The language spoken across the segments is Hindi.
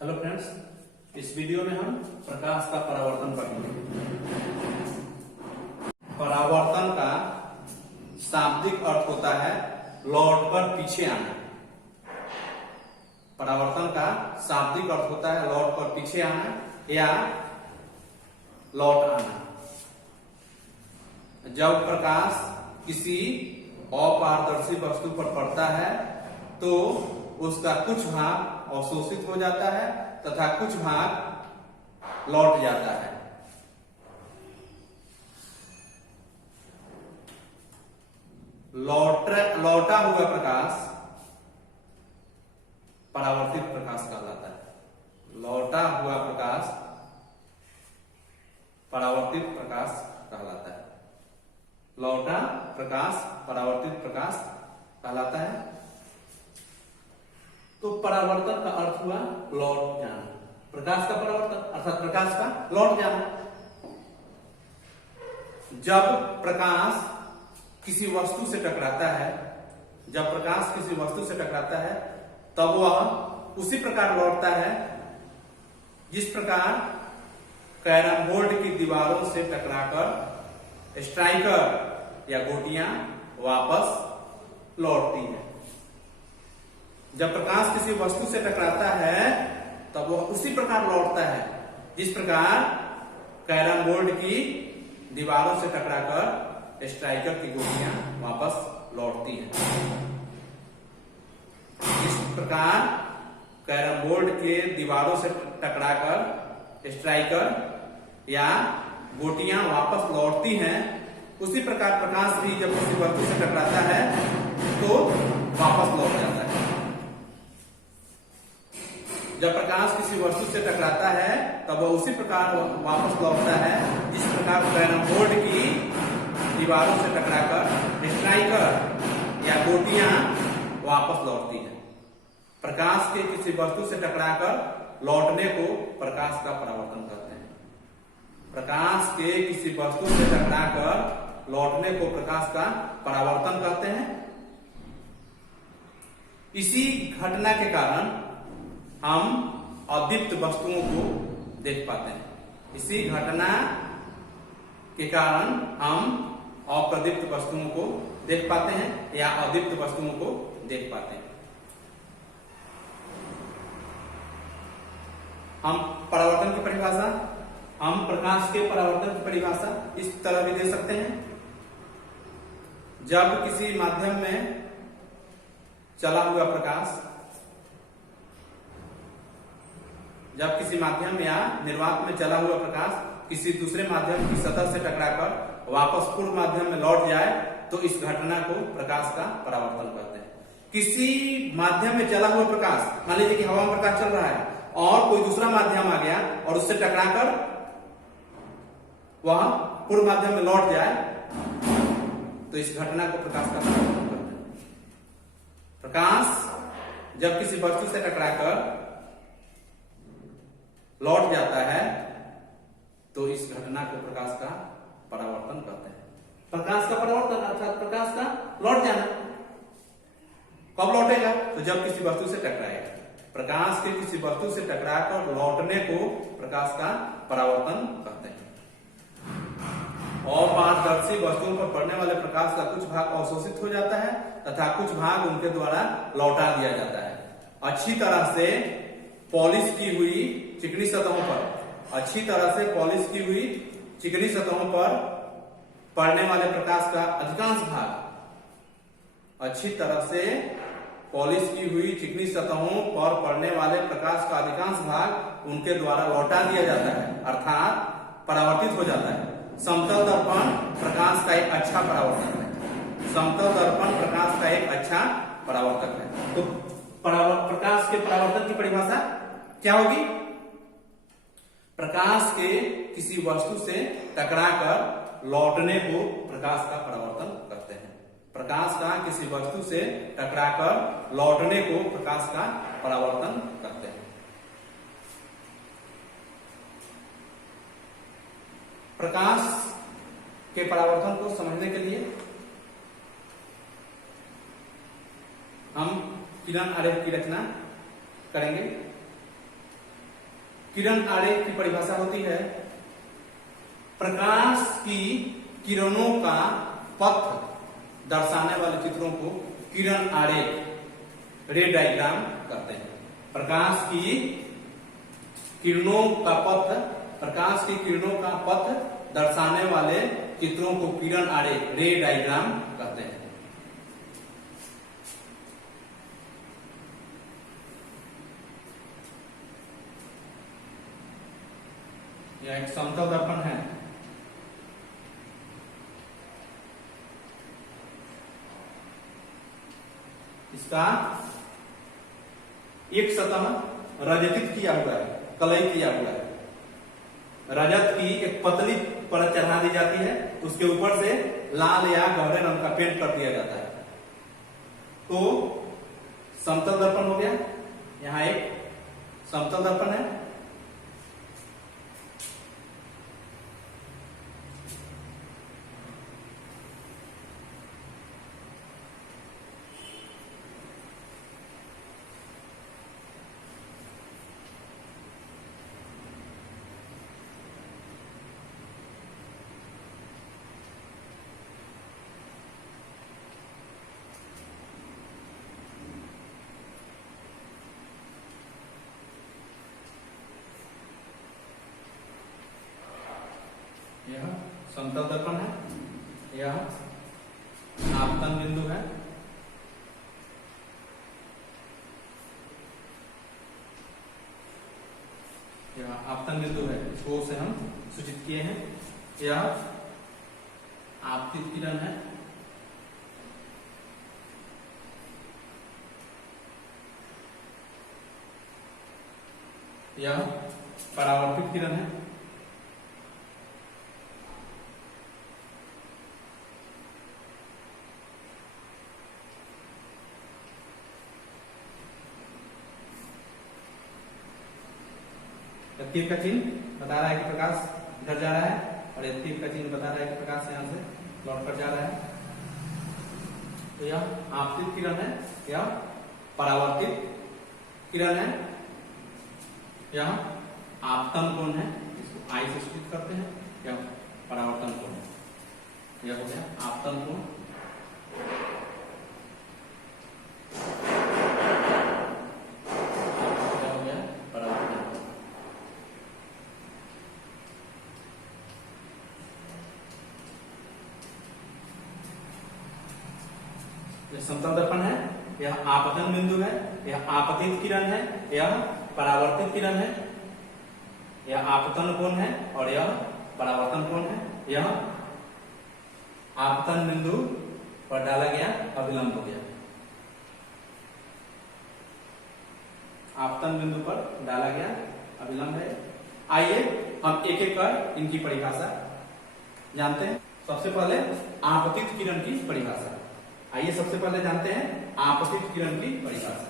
हेलो फ्रेंड्स, इस वीडियो में हम प्रकाश का परावर्तन पढ़ेंगे। परावर्तन का शाब्दिक अर्थ होता है लौट कर पीछे आना। परावर्तन का शाब्दिक अर्थ होता है लौट कर पीछे आना या लौट आना। जब प्रकाश किसी अपारदर्शी वस्तु पर पड़ता है तो उसका कुछ भाग अवशोषित हो जाता है तथा कुछ भाग लौट जाता है। लौटा हुआ प्रकाश परावर्तित प्रकाश कहलाता है। लौटा हुआ प्रकाश परावर्तित प्रकाश कहलाता है। लौटा प्रकाश परावर्तित प्रकाश कहलाता है। तो परावर्तन का अर्थ हुआ लौट जाना। प्रकाश का परावर्तन अर्थात प्रकाश का लौट जाना। जब प्रकाश किसी वस्तु से टकराता है, जब प्रकाश किसी वस्तु से टकराता है तब वह उसी प्रकार लौटता है जिस प्रकार कैरम बोर्ड की दीवारों से टकराकर स्ट्राइकर या गोटियां वापस लौटती हैं। जब प्रकाश किसी वस्तु से टकराता है तब वह उसी प्रकार लौटता है जिस प्रकार कैरम बोर्ड की दीवारों से टकराकर स्ट्राइकर की गोटियां वापस लौटती हैं। इस प्रकार कैरम बोर्ड के दीवारों से टकराकर स्ट्राइकर या गोटियां वापस लौटती हैं, उसी प्रकार प्रकाश भी जब किसी वस्तु से टकराता है तो वापस लौट जाता है। जब प्रकाश किसी वस्तु से टकराता है तब वह उसी प्रकार वापस लौटता है जिस प्रकार कैरम बोर्ड की दीवारों से टकराकर स्ट्राइकर या गोटियां वापस लौटती हैं। प्रकाश के किसी वस्तु से टकराकर लौटने को प्रकाश का परावर्तन कहते हैं। प्रकाश के किसी वस्तु से टकराकर लौटने को प्रकाश का परावर्तन कहते हैं। इसी घटना के कारण हम अदीप्त वस्तुओं को देख पाते हैं। इसी घटना के कारण हम अप्रदीप्त वस्तुओं को देख पाते हैं या अदीप्त वस्तुओं को देख पाते हैं। हम परावर्तन की परिभाषा, हम प्रकाश के परावर्तन की परिभाषा इस तरह भी दे सकते हैं। जब किसी माध्यम में चला हुआ प्रकाश, जब किसी माध्यम या निर्वात में चला हुआ प्रकाश किसी दूसरे माध्यम की सतह से टकराकर वापस पूर्व माध्यम में लौट जाए तो इस घटना को प्रकाश का परावर्तन कहते हैं। किसी माध्यम में चला हुआ प्रकाश, मान लीजिए कि हवा में प्रकाश चल रहा है और कोई दूसरा माध्यम आ गया और उससे टकराकर वह पूर्व माध्यम में लौट जाए तो इस घटना को प्रकाश का परावर्तन कहते हैं। प्रकाश जब किसी वस्तु से टकराकर लौट जाता है तो इस घटना को प्रकाश का परावर्तन कहते हैं। प्रकाश का परावर्तन अर्थात प्रकाश का लौट जाना। कब लौटेगा? तो जब किसी वस्तु से टकराएगा। प्रकाश के किसी वस्तु से टकराकर लौटने को प्रकाश का परावर्तन कहते हैं। अपारदर्शी वस्तुओं पर पड़ने वाले प्रकाश का कुछ भाग अवशोषित हो जाता है तथा कुछ भाग उनके द्वारा लौटा दिया जाता है। अच्छी तरह से पॉलिश की हुई चिकनी सतहों पर, अच्छी तरह से पॉलिश की हुई चिकनी सतहों पर पड़ने वाले प्रकाश का अधिकांश भाग, अच्छी तरह से पॉलिश की हुई चिकनी सतहों पर पड़ने वाले प्रकाश का अधिकांश भाग उनके द्वारा लौटा दिया जाता है अर्थात परावर्तित हो जाता है। समतल दर्पण प्रकाश का एक अच्छा परावर्तक है। समतल दर्पण प्रकाश का एक अच्छा परावर्तक है। तो प्रकाश के परावर्तन की परिभाषा क्या होगी? प्रकाश के किसी वस्तु से टकराकर लौटने को प्रकाश का परावर्तन कहते हैं। प्रकाश का किसी वस्तु से टकराकर लौटने को प्रकाश का परावर्तन कहते हैं। प्रकाश के परावर्तन को समझने के लिए हम किरण आरेख की रचना करेंगे। किरण आरेख की परिभाषा होती है प्रकाश की किरणों का पथ दर्शाने वाले चित्रों को किरण आरेख रे डायग्राम कहते हैं। प्रकाश की किरणों का पथ दर्शाने वाले चित्रों को किरण आरेख रे डायग्राम कहते हैं। यह एक समतल दर्पण है। इसका एक सतह रजतित किया हुआ है, कलई किया हुआ है। रजत की एक पतली परत चढ़ा दी जाती है, उसके ऊपर से लाल या गहरे रंग का पेंट कर दिया जाता है। तो समतल दर्पण हो गया। यहां एक समतल दर्पण है। यह समतल दर्पण है। यह आपतन बिंदु है। यह आपतन बिंदु है, इसको से हम सूचित किए हैं। यह आपतित किरण है। यह परावर्तित किरण है। तीर का चिन्ह बता रहा है कि प्रकाश इधर जा रहा है, और यह तीर का चिन्ह बता रहा है कि प्रकाश यहां से लौट कर जा रहा है। तो यह आपतित किरण है, यह परावर्तित किरण है। यह आपतन कोण है, इसको आई से सूचित करते हैं। यह परावर्तन कोण है। यह हो गया आपतन कोण। यह समतल दर्पण है। यह आपतन बिंदु है। यह आपतित किरण है। यह परावर्तित किरण है। यह आपतन कोण है और यह परावर्तन कोण है। यह आपतन बिंदु पर डाला गया अभिलंब हो गया। आपतन बिंदु पर डाला गया अभिलंब है। आइए हम एक एक कर इनकी परिभाषा जानते हैं। सबसे पहले आपतित किरण की परिभाषा। आइए सबसे पहले जानते हैं आपतित किरण की परिभाषा।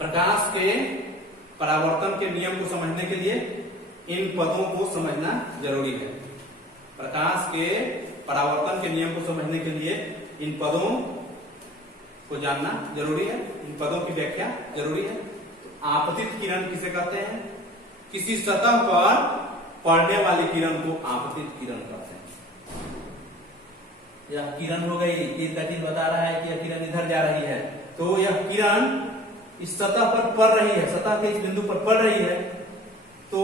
प्रकाश के परावर्तन के नियम को समझने के लिए इन पदों को समझना जरूरी है। प्रकाश के परावर्तन के नियम को समझने के लिए इन पदों को जानना जरूरी है, इन पदों की व्याख्या जरूरी है। आपतित किरण किसे कहते हैं? किसी सतह पर पड़ने वाली किरण को आपतित किरण कहते हैं। यह किरण हो गई, तीर का चिन्ह बता रहा है कि यह किरण इधर जा रही है, तो यह किरण इस सतह पर पड़ रही है, सतह के इस बिंदु पर पड़ रही है, तो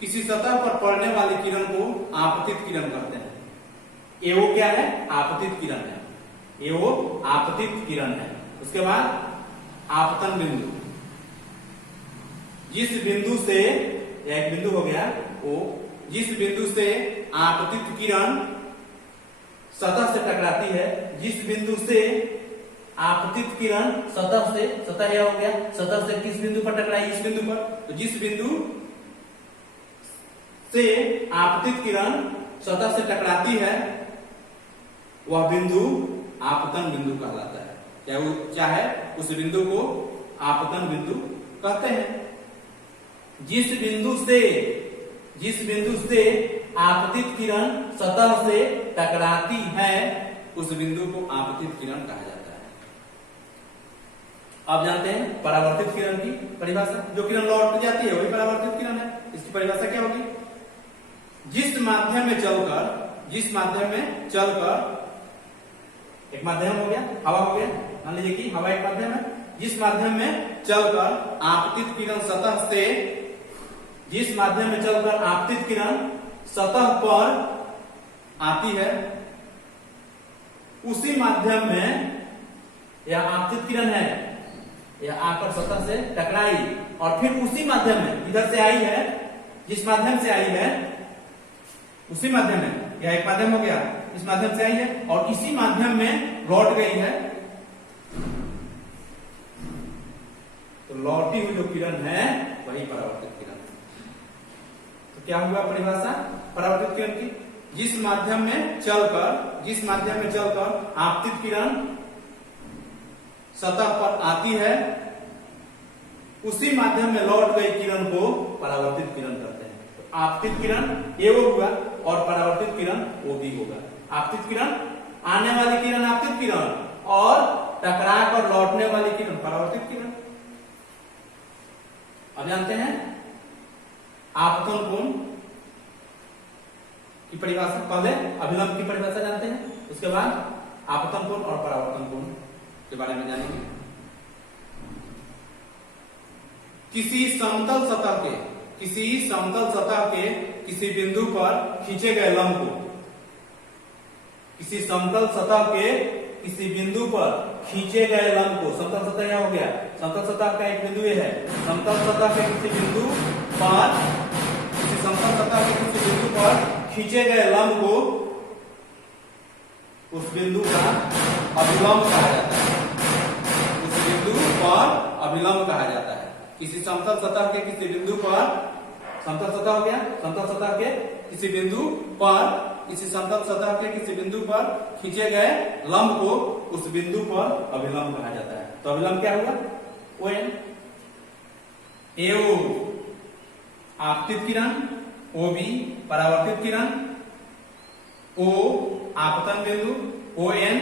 किसी सतह पर पड़ने वाली किरण को आपतित किरण कहते हैं। ये वो क्या है? आपतित किरण है। ये वो आपतित किरण है। उसके बाद आपतन बिंदु, जिस बिंदु से, एक बिंदु हो गया वो, जिस बिंदु से आपतित किरण सतह से टकराती है, जिस बिंदु से आपतित किरण सतह से, सतह यह हो गया, सतह से किस बिंदु पर टकराई? इस बिंदु पर। तो जिस बिंदु से आपतित किरण सतह से टकराती है वह बिंदु आपतन बिंदु कहलाता है। चाहे उस बिंदु को आपतन बिंदु कहते हैं। जिस बिंदु से आपतित किरण सतह से टकराती है उस बिंदु को आपतित किरण कहा जाता है। आप जानते हैं परावर्तित किरण की परिभाषा, जो किरण लौट जाती है वही परावर्तित किरण है। इसकी परिभाषा क्या होगी? जिस माध्यम में चलकर एक माध्यम हो गया, हवा हो गया, मान लीजिए कि हवा एक माध्यम है, जिस माध्यम में चलकर आपतित किरण सतह पर आती है, उसी माध्यम में यह आपतित किरण है, यह आकर सतह से टकराई और फिर उसी माध्यम में इधर से आई है, जिस माध्यम से आई है उसी माध्यम में, यह एक माध्यम हो गया, इस माध्यम से आई है और इसी माध्यम में लौट गई है, तो लौटी हुई जो किरण है वही परावर्तित किरण है। तो क्या हुआ परिभाषा परावर्तित किरण की? जिस माध्यम में चलकर आपतित किरण सतह पर आती है, उसी माध्यम में लौट गई किरण को परावर्तित किरण कहते हैं। तो आपतित किरण ये वो हुआ और परावर्तित किरण वो भी होगा। आपतित किरण आने वाली किरण आपतित किरण और टकरा कर लौटने वाली किरण परावर्तित किरण। अब जानते हैं आपतन कोण की परिभाषा। पहले अभिलंब की परिभाषा जानते हैं, उसके बाद आपतन कोण और परावर्तन कोण के बारे में जानेंगे। किसी समतल सतह के किसी बिंदु पर खींचे गए लंब को, किसी समतल सतह के किसी बिंदु पर खींचे गए लंब को, समतल सतह यह हो गया, समतल सतह का एक बिंदु ये है, समतल सतह के किसी बिंदु पर खींचे गए लंब को उस बिंदु का अभिलंब कहा जाता है। उस बिंदु पर अभिलंब कहा जाता है। किसी समतल सतह के किसी बिंदु पर, समतल सतह हो गया, समतल सतह के किसी बिंदु पर, किसी समतल सतह के किसी बिंदु पर खींचे गए लंब को उस बिंदु पर अभिलंब कहा जाता है। तो अभिलंब क्या हुआ? ON, AO आपतित किरण, OB परावर्तित किरण, O आपतन बिंदु, ON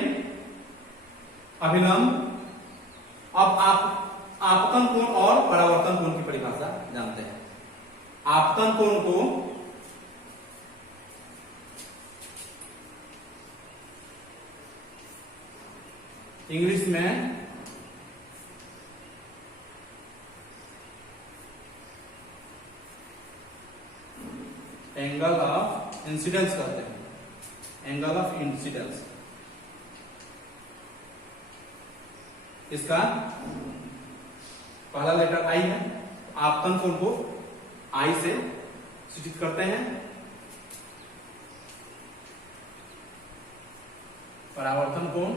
अभिलंब। अब आप आपतन कोण और परावर्तन कोण की परिभाषा जानते हैं। आपतन कोण को इंग्लिश में एंगल ऑफ इंसिडेंस कहते हैं। एंगल ऑफ इंसिडेंस, इसका पहला लेटर आई है। आपतन कोण को आई से सूचित करते हैं, परावर्तन कोण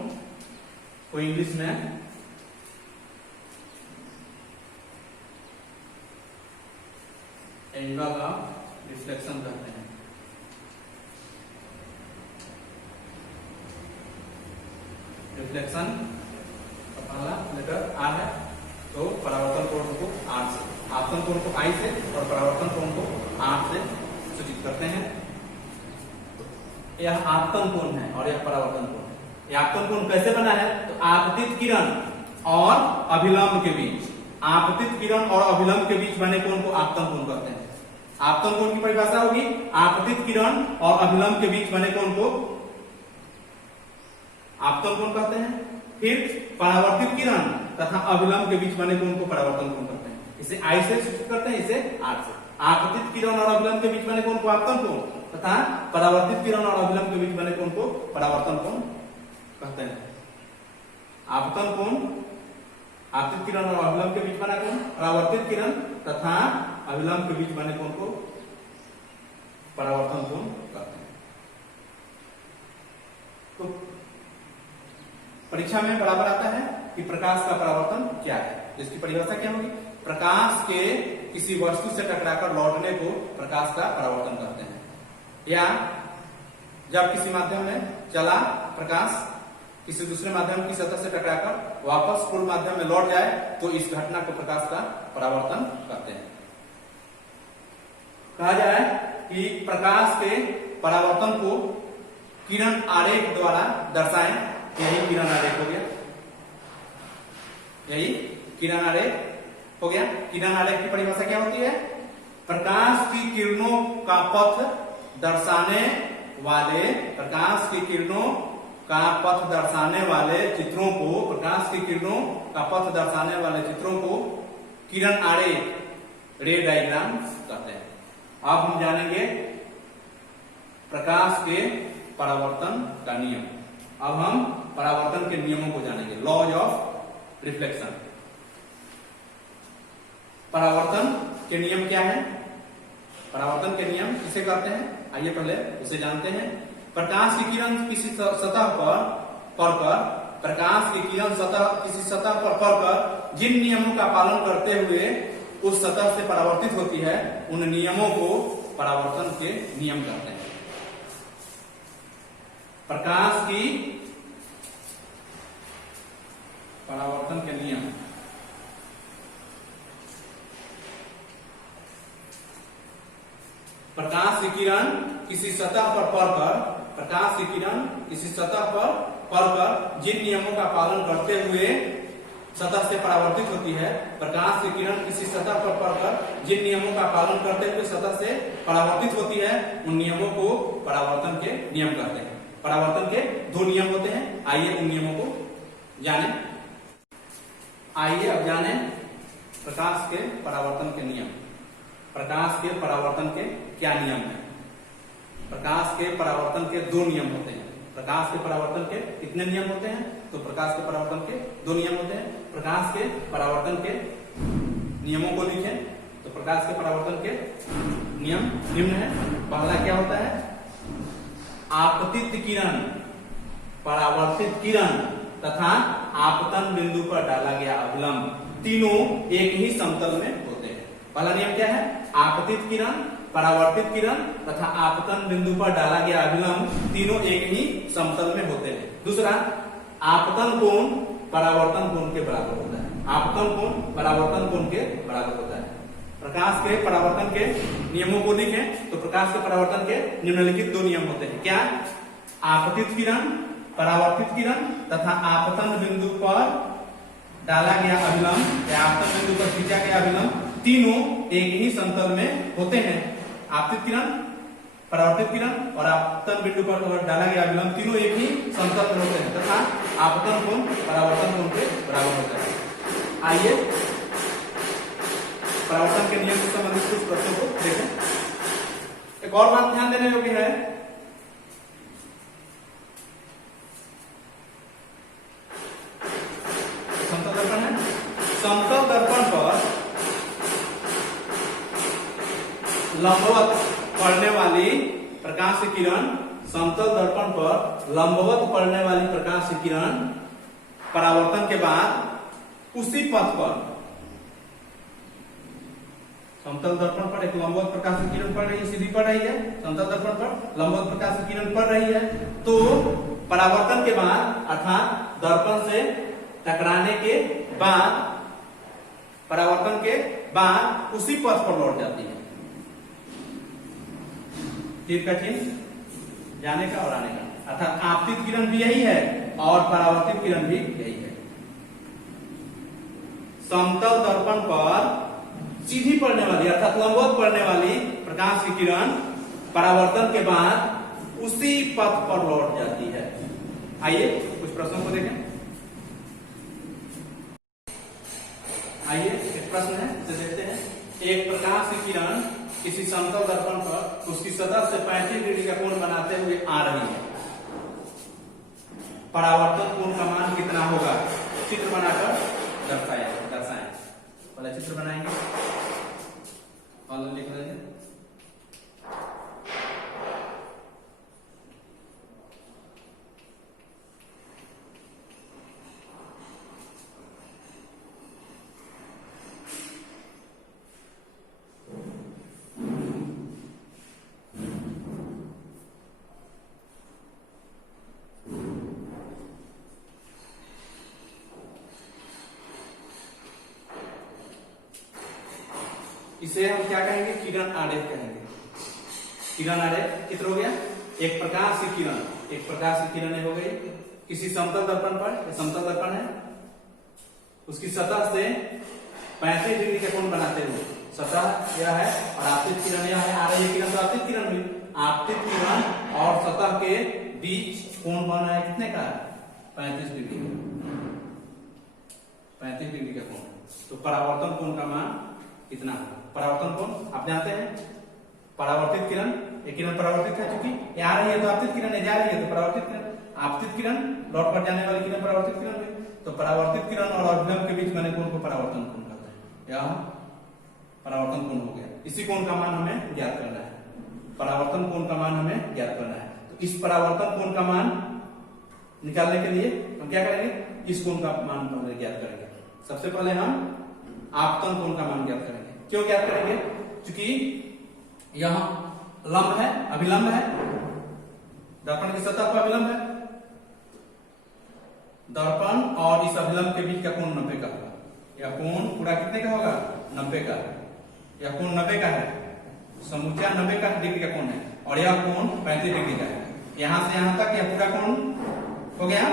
को इंग्लिश में एंगल ऑफ रिफ्लेक्शन कहते हैं। रिफ्लेक्शन का पहला लेटर आ है, तो परावर्तन कोण को आर से, आपतन कोण को आई से और परावर्तन कोण को आर से सूचित करते हैं। यह आपतन कोण है और यह परावर्तन कोण है। यह आपतन कोण कैसे बना है? तो आपतित किरण और अभिलंब के बीच, आपतित किरण और अभिलंब के बीच बने कोण को आपतन कोण कहते हैं। आपतन कोण की परिभाषा होगी आपतित किरण और अभिलंब के बीच बने कोण को आपतन कोण कहते हैं। फिर परावर्तित किरण तथा अभिलंब के बीच बने कोण को परावर्तन कोण कहते हैं। इसे आई से सूचित करते हैं, इसे आर से। आपतित किरण और अभिलंब के बीच बने कोण को आपतन कोण तथा परावर्तित किरण और अभिलंब के बीच बने कोण को परावर्तन कोण कहते हैं। आपतन कोण आपतित किरण और अभिलंब के बीच बना कोण, परावर्तित किरण तथा अभिलंब के बीच बने कोण को परावर्तन कोण कहते हैं। तो परीक्षा में बराबर आता है कि प्रकाश का परावर्तन क्या है। इसकी परिभाषा क्या होगी? प्रकाश के किसी वस्तु से टकराकर लौटने को प्रकाश का परावर्तन कहते हैं। या जब किसी माध्यम में चला प्रकाश किसी दूसरे माध्यम की सतह से टकराकर वापस पूर्ण माध्यम में लौट जाए, तो इस घटना को प्रकाश का परावर्तन कहते हैं। कहा जा रहा है कि प्रकाश के परावर्तन को किरण आरेख द्वारा दर्शाएं। यही किरण आरेख हो गया, यही किरण आरेख हो गया। किरण आरेख की परिभाषा क्या होती है? प्रकाश की किरणों का पथ दर्शाने वाले, प्रकाश की किरणों का पथ दर्शाने वाले चित्रों को, प्रकाश की किरणों का पथ दर्शाने वाले चित्रों को किरण आरेख, रे डायग्राम कहते हैं। अब हम जानेंगे प्रकाश के परावर्तन का नियम। अब हम परावर्तन के नियमों को जानेंगे, लॉज ऑफ रिफ्लेक्शन। परावर्तन के नियम क्या है? परावर्तन के नियम किसे कहते हैं? आइए पहले उसे जानते हैं। प्रकाश की किरण किसी सतह पर पड़कर, प्रकाश की किरण किसी सतह पर पड़कर जिन नियमों का पालन करते हुए उस सतह से परावर्तित होती है, उन नियमों को परावर्तन के नियम कहते हैं। प्रकाश की परावर्तन के नियम, प्रकाश की किरण किसी सतह पर पड़कर, प्रकाश की किरण किसी सतह पर पड़कर जिन नियमों का पालन करते हुए सतह से परावर्तित होती है, प्रकाश की किरण किसी सतह पर पड़कर जिन नियमों का पालन करते हुए सतह से परावर्तित होती है, उन नियमों को परावर्तन के नियम कहते हैं। परावर्तन के दो नियम होते हैं, आइए उन नियमों को जाने। आइए अब जाने प्रकाश के परावर्तन के नियम। प्रकाश के परावर्तन के क्या नियम है? प्रकाश के परावर्तन के दो नियम होते हैं। प्रकाश के परावर्तन के कितने नियम होते हैं? तो प्रकाश के परावर्तन के दो नियम होते हैं। प्रकाश के परावर्तन के नियमों को लिखें तो प्रकाश के परावर्तन के नियम निम्न है। पहला क्या होता है? आपतित किरण, परावर्तित किरण तथा आपतन बिंदु पर डाला गया अभिलंब तीनों एक ही समतल में होते हैं। पहला नियम क्या है? आपतित किरण, परावर्तित किरण तथा आपतन बिंदु पर डाला गया अभिलंब तीनों एक ही समतल में होते हैं। दूसरा, आपतन कोण परावर्तन कोण के बराबर होता है। आपतन कोण परावर्तन कोण के बराबर होता है। प्रकाश के परावर्तन के नियमों को लिखें तो प्रकाश के परावर्तन के निम्नलिखित दो नियम होते हैं। क्या? आपतित किरण, परावर्तित किरण तथा आपतन बिंदु पर डाला गया अभिलंब या आपतन बिंदु पर खींचा गया अभिलंब तीनों एक ही समतल में होते हैं। आपतित किरण, परावर्तित किरण और आपतन बिंदु पर डाला गया अभिलंब तीनों एक ही समतल में होते हैं तथा आपतन कोण परावर्तन कोण के बराबर होता है। आइए परावर्तन के नियम से संबंधित कुछ प्रश्नों को देखें। एक और बात ध्यान देने योग्य है, समतल दर्पण है, समतल दर्पण पर लंबवत पड़ने वाली प्रकाश की किरण, समतल दर्पण पर लंबवत पड़ने वाली प्रकाश की किरण परावर्तन के बाद उसी पथ पर, समतल दर्पण पर एक लंबवत प्रकाश की किरण पड़ रही है, सीधी पड़ रही है, समतल दर्पण पर लंबवत प्रकाश की किरण पड़ रही है, तो परावर्तन के बाद अर्थात दर्पण से टकराने के बाद, परावर्तन के बाद उसी पथ पर लौट जाती है। तीर का चिन्ह जाने का और आने का, अर्थात आपतित किरण भी यही है और परावर्तित किरण भी यही है। समतल दर्पण पर सीधी पड़ने वाली अर्थात लंबवत पड़ने वाली प्रकाश की किरण परावर्तन के बाद उसी पथ पर लौट जाती है। आइए कुछ प्रश्नों को देखें। आइए एक प्रश्न है जो देखते हैं। एक प्रकाश की किरण किसी समतल दर्पण पर उसकी सतह से 35 डिग्री का कोण बनाते हुए आ रही है। परावर्तन कोण का मान कितना होगा? चित्र बनाकर दर्शाएं। पहले चित्र बनाएंगे और लिख रहे हैं। इसे हम क्या कहेंगे? किरण आरेख कहेंगे। किरण आ रहे चित्र हो गया। एक प्रकाश की किरण, एक प्रकाश की किरण हो गई किसी समतल दर्पण पर, ये समतल दर्पण है, उसकी सतह से 35 डिग्री का कोण बनाते हुए, सतह यह है और आपतित किरण यह है, आ रही है किरण तो आपतित किरण हुई। आपतित किरण और सतह के बीच कोण बन रहा है कितने का, 35 डिग्री, 35 डिग्री का कोण। तो परावर्तन कोण का मान कितना होगा? परावर्तन कोण आप जानते हैं, परावर्तित किरण, एक किरण परावर्तित है चूंकि ये आ रही है तो आपतित किरण है, जा रही है तो परावर्तित किरण, आपतित किरण लौट कर जाने वाली किरण परावर्तित किरण हुई। तो परावर्तित किरण और अभिलंब के बीच बने कोण को परावर्तन कोण कहते हैं, या परावर्तन कोण हो गया। इसी कोण का मान हमें ज्ञात करना है, परावर्तन कोण का मान हमें ज्ञात करना है। तो इस परावर्तन कोण का मान निकालने के लिए हम क्या करेंगे, इस कोण का मान पहले ज्ञात करेंगे। सबसे पहले हम आपतन कोण का मान ज्ञात करेंगे। क्यों ज्ञात करेंगे? क्योंकि यह लंब है, अभिलंब है, दर्पण की सतह पर अभिलंब है, दर्पण और इस अभिलंब के बीच का कोण 90 का होगा। यह कोण पूरा कितने का होगा, 90 का। यह कोण 90 का है, समूचा 90 का डिग्री का कोण है, और यह कोण 35 डिग्री का है। यहां से यहां तक यह पूरा कोण हो गया,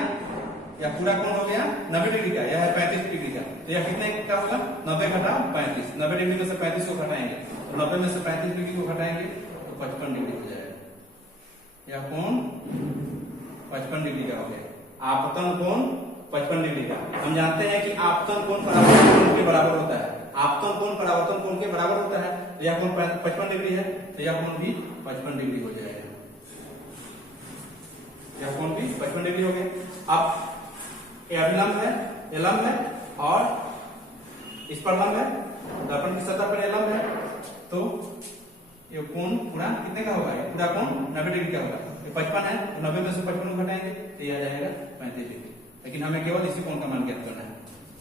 यह पूरा कोण हो गया 90 डिग्री का, यह है 35 डिग्री का। तो यह कितने का होगा, 90 घटा 35, 90 डिग्री में से 35 को घटाएंगे, तो 90 में से 35 डिग्री को घटाएंगे तो 55 डिग्री हो जाएगा। यह कोण 55 डिग्री का हो गया। आपतन कोण 55 डिग्री का। हम जानते हैं कि आपतन कोण परावर्तन कोण के बराबर होता है, आपतन कोण परावर्तन कोण के बराबर होता है। तो यह कोण 55 डिग्री है, तो यह कोण भी 55 डिग्री हो जाएगा, यह कोण भी 55 डिग्री हो गया। अब ये अभिलंब है, ये लंब है, और इस पर लंब है, दर्पण की सतह पर ये लंब है, तो ये कोण पूरा कितने का होगा, ये पूरा कोण 90 डिग्री का होगा। ये 55 है, तो 90 में से 55 को घटाएंगे तो ये आ जाएगा 35 डिग्री। लेकिन हमें केवल इसी कोण का मान ज्ञात करना है।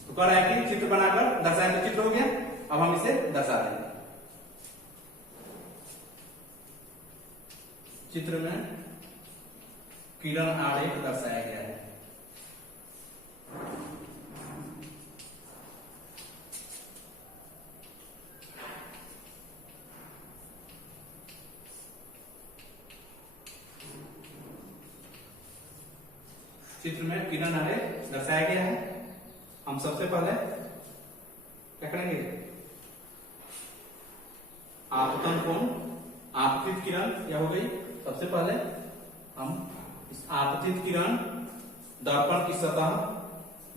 तो कह रहा है कि चित्र बनाकर दर्शाएं, तो चित्र हो गया। अब हम इसे दर्शा देंगे। चित्र में किरण आरेख दर्शाया गया है। चित्र में किरण आरेख दर्शाया गया है। हम सबसे पहले क्या करेंगे, आपतन कोण, आपतित किरण यह हो गई। सबसे पहले हम इस आपतित किरण, दर्पण की सतह,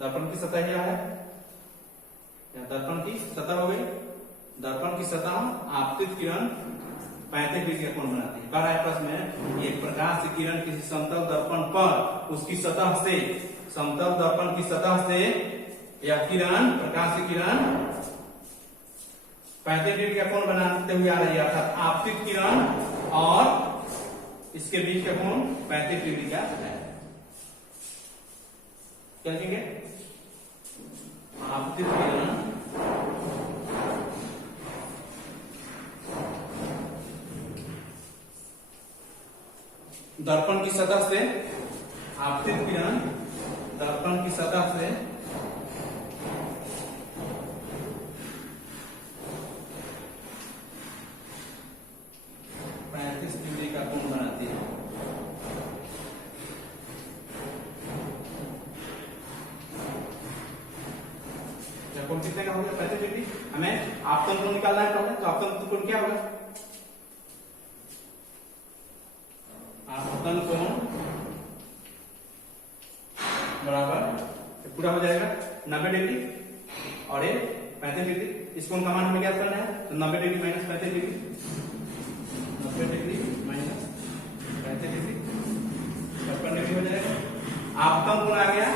दर्पण की सतह यह है, दर्पण की सतह हो गई, दर्पण की सतह आपतित किरण 35 डिग्री का कोण बनाती है। कह रहा है प्रश्न में, एक प्रकाश की किरण किसी समतल दर्पण पर उसकी सतह से, समतल दर्पण की सतह से यह किरण, प्रकाश की किरण 35 डिग्री का कोण बनाते हुए आ रही है, अर्थात आपतित किरण और इसके बीच का कोण 35 डिग्री का है। क्या लिखेंगे, आपतित किरण दर्पण की सतह से, आपतित किरण दर्पण की सतह से 35 डिग्री का कोण बनाती है। कोण कितने का होगा, 35 डिग्री। हमें आपतन कोण निकालना है पहले, तो आपतन कोण क्या होगा, आपतन कोण बराबर पूरा हो जाएगा 90 डिग्री और ये 35 डिग्री। इस कोण का मान हमें ज्ञात करना है, तो 90 degree minus 35 degree, 90 degree minus 35 degree 55 degree हो जाएगा। आपतन कोण आ गया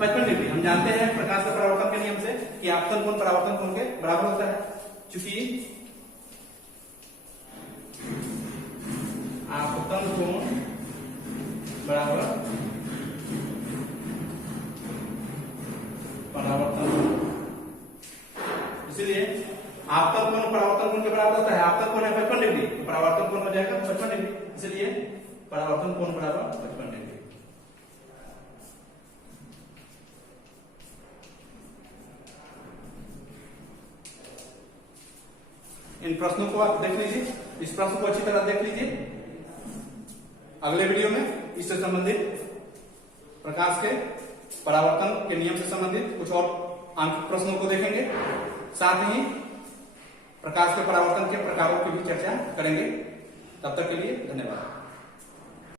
55 डिग्री। हम जानते हैं प्रकाश का परावर्तन के नियम से कि आपतन कोण परावर्तन कोण के बराबर होता है। चूंकि आपतन कोण बराबर परावर्तन कोण, इसलिए आपतन कोण परावर्तन कोण के बराबर होता है। आपतन कोण है 55 डिग्री, तो परावर्तन कोण हो जाएगा 55 डिग्री, इसलिए परावर्तन कोण बराबर 55 डिग्री। इन प्रश्नों को आप देख लीजिए। इस प्रश्न को अच्छी तरह देख लीजिए। अगले वीडियो में इससे संबंधित प्रकाश के परावर्तन के नियम से संबंधित कुछ और आंतरिक प्रश्नों को देखेंगे, साथ ही प्रकाश के परावर्तन के प्रकारों की भी चर्चा करेंगे। तब तक के लिए धन्यवाद।